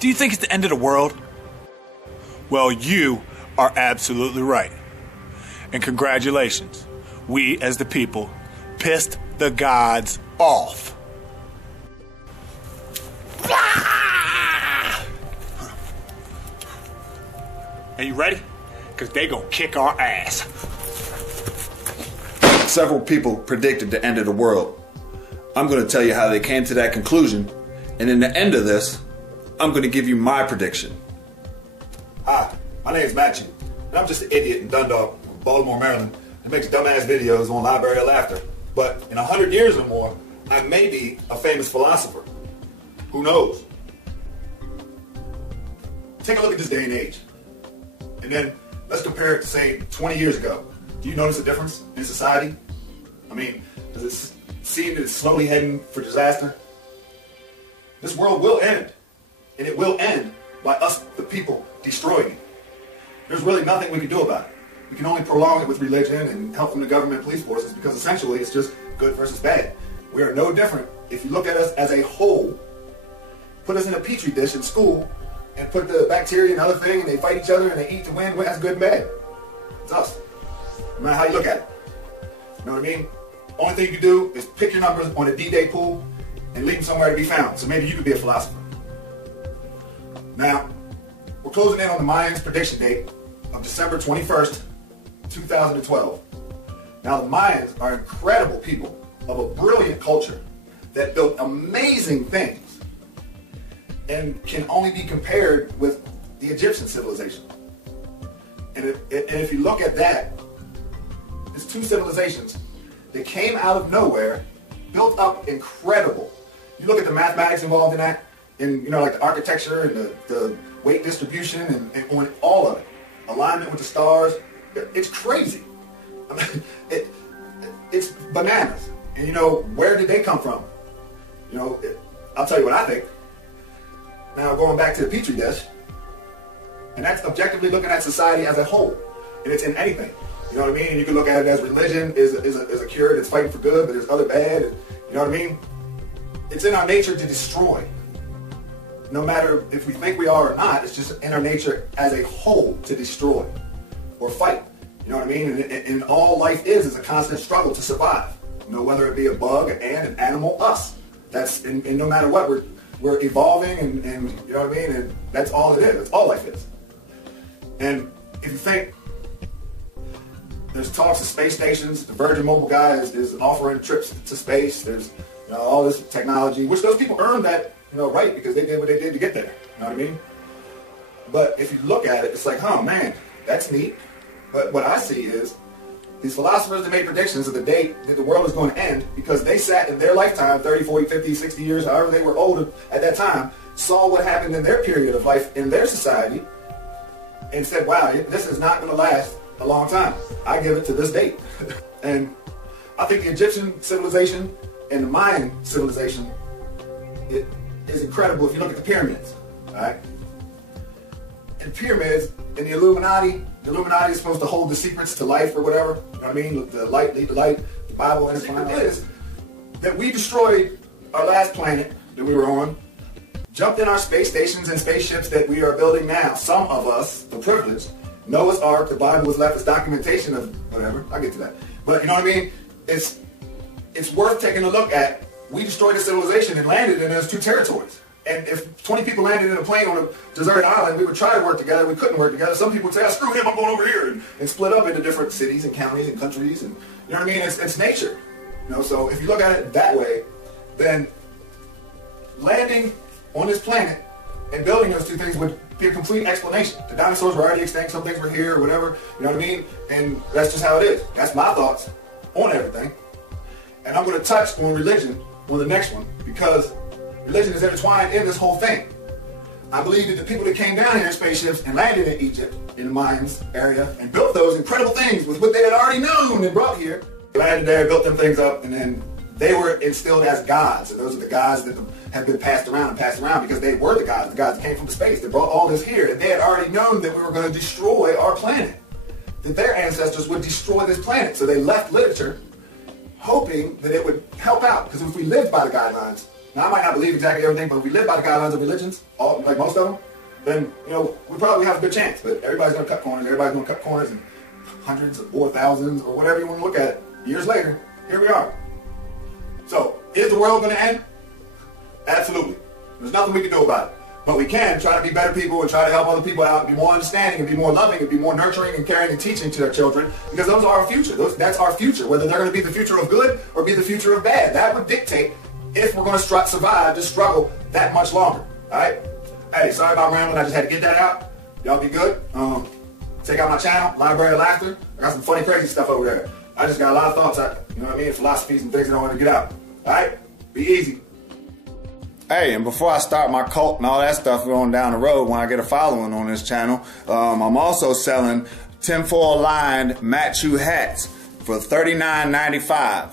Do you think it's the end of the world? Well, you are absolutely right. And congratulations. We, as the people, pissed the gods off. Are you ready? Because they gonna kick our ass. Several people predicted the end of the world. I'm going to tell you how they came to that conclusion, and in the end of this, I'm going to give you my prediction. Hi, my name's Matthew, and I'm just an idiot in Dundalk, Baltimore, Maryland, that makes dumbass videos on Library of Laughter. But in 100 years or more, I may be a famous philosopher. Who knows? Take a look at this day and age, and then let's compare it to, say, 20 years ago. Do you notice a difference in society? I mean, does it seem that it's slowly heading for disaster? This world will end, and it will end by us, the people, destroying it. There's really nothing we can do about it. We can only prolong it with religion and help from the government police forces, because essentially it's just good versus bad. We are no different if you look at us as a whole. Put us in a petri dish in school and put the bacteria and other thing, and they fight each other and they eat to win. That's good and bad. It's us. No matter how you look at it. You know what I mean? Only thing you can do is pick your numbers on a D-Day pool and leave them somewhere to be found. So maybe you could be a philosopher. Now, we're closing in on the Mayans prediction date of December 21st, 2012. Now, the Mayans are incredible people of a brilliant culture that built amazing things and can only be compared with the Egyptian civilization. And if you look at that, it's two civilizations that came out of nowhere, built up incredible. You look at the mathematics involved in that, and like the architecture and the weight distribution and on all of it, alignment with the stars. It's crazy. I mean, it's bananas. And where did they come from? I'll tell you what I think. Now going back to the petri dish, and that's objectively looking at society as a whole, and it's in anything. You know what I mean? And you can look at it as religion is a cure that's fighting for good, but there's other bad. You know what I mean? It's in our nature to destroy. No matter if we think we are or not, it's just in our nature as a whole to destroy or fight. You know what I mean? And all life is a constant struggle to survive. Whether it be a bug, an ant, an animal, us. That's and no matter what, we're evolving and you know what I mean? And that's all it is. That's all life is. And if you think there's talks of space stations, the Virgin Mobile guy is offering trips to space. There's all this technology, which those people earned that right because they did what they did to get there. You know what I mean? But if you look at it, it's like, oh man, that's neat. But what I see is these philosophers that made predictions of the date that the world is going to end because they sat in their lifetime, 30, 40, 50, 60 years, however they were older at that time, saw what happened in their period of life in their society and said, wow, this is not going to last a long time. I give it to this date. And I think the Egyptian civilization and the Mayan civilization, it is incredible if you look at the pyramids, all right? And pyramids and the Illuminati is supposed to hold the secrets to life or whatever. You know what I mean? The light, lead the light, the Bible, and the secret is that we destroyed our last planet that we were on, jumped in our space stations and spaceships that we are building now. Some of us, the privileged, Noah's Ark, the Bible was left as documentation of whatever. I'll get to that. But you know what I mean? It's worth taking a look at. We destroyed a civilization and landed in those two territories. And if 20 people landed in a plane on a deserted island, we would try to work together. We couldn't work together. Some people would say, oh, screw him, I'm going over here, and split up into different cities and counties and countries. And you know what I mean? It's nature. So if you look at it that way, then landing on this planet and building those two things would be a complete explanation. The dinosaurs were already extinct. Some things were here or whatever. You know what I mean? And that's just how it is. That's my thoughts on everything. And I'm going to touch on religion on the next one because religion is intertwined in this whole thing. I believe that the people that came down here in spaceships and landed in Egypt, in the Mayans area, and built those incredible things with what they had already known and brought here, landed there, built them things up, and then they were instilled as gods. And those are the gods that have been passed around because they were the gods that came from the space. They brought all this here, and they had already known that we were going to destroy our planet, that their ancestors would destroy this planet. So they left literature hoping that it would help out, because if we lived by the guidelines, Now, I might not believe exactly everything, but if we live by the guidelines of religions, like most of them, then, you know, we probably have a good chance. But everybody's going to cut corners. Everybody's going to cut corners, and hundreds or thousands or whatever you want to look at, years later, here we are. So, is the world going to end? Absolutely. There's nothing we can do about it. But we can try to be better people and try to help other people out, and be more understanding and be more loving and be more nurturing and caring and teaching to their children, because those are our future. That's our future. Whether they're going to be the future of good or be the future of bad, that would dictate if we're going to survive this struggle that much longer. All right? Hey, sorry about rambling. I just had to get that out. Y'all be good. Check out my channel, Library of Laughter. I got some funny, crazy stuff over there. I just got a lot of thoughts, you know what I mean? Philosophies and things that I want to get out. All right? Be easy. Hey, and before I start my cult and all that stuff going down the road, when I get a following on this channel, I'm also selling tinfoil lined Matchu hats for $39.95.